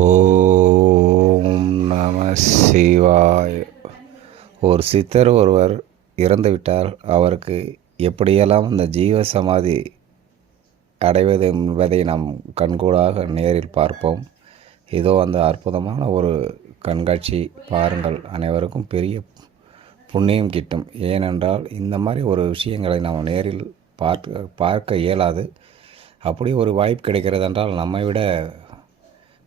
ஓம் நம சிவாய. ஒரு சித்தர் ஒருவர் இறந்துவிட்டால் அவருக்கு எப்படியெல்லாம் அந்த ஜீவ சமாதி அடைவது என்பதை நாம் கண்கூடாக நேரில் பார்ப்போம். இதோ அந்த அற்புதமான ஒரு கண்காட்சி பாருங்கள். அனைவருக்கும் பெரிய புண்ணியம் கிட்டும். ஏனென்றால் இந்த மாதிரி ஒரு விஷயங்களை நாம் நேரில் பார்க்க இயலாது. அப்படி ஒரு வாய்ப்பு கிடைக்கிறது என்றால் நம்மை விட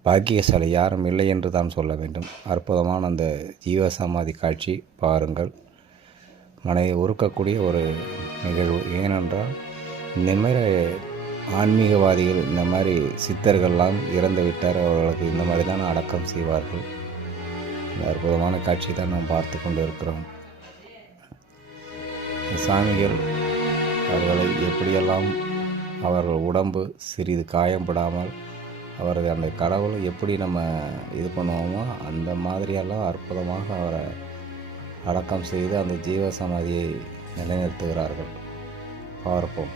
பாக்கியசாலி யாரும் இல்லை என்று தான் சொல்ல வேண்டும். அற்புதமான அந்த ஜீவசமாதி காட்சி பாருங்கள். மனதை உருக்கக்கூடிய ஒரு நிகழ்வு. ஏனென்றால் இந்த மாதிரி ஆன்மீகவாதிகள், இந்த மாதிரி சித்தர்கள்லாம் இறந்து விட்டார், அவர்களுக்கு இந்த மாதிரி தான் அடக்கம் செய்வார்கள். இந்த அற்புதமான காட்சி தான் நாம் பார்த்து கொண்டு இருக்கிறோம். சாமிகள் அவர்களை எப்படியெல்லாம் அவர்கள் உடம்பு சிறிது காயப்படாமல் அவரது அந்த கடவுளை எப்படி நம்ம இது பண்ணுவோமோ அந்த மாதிரியெல்லாம் அற்புதமாக அவரை அடக்கம் செய்து அந்த ஜீவ சமாதியை நிலைநிறுத்துகிறார்கள். பார்ப்போம்.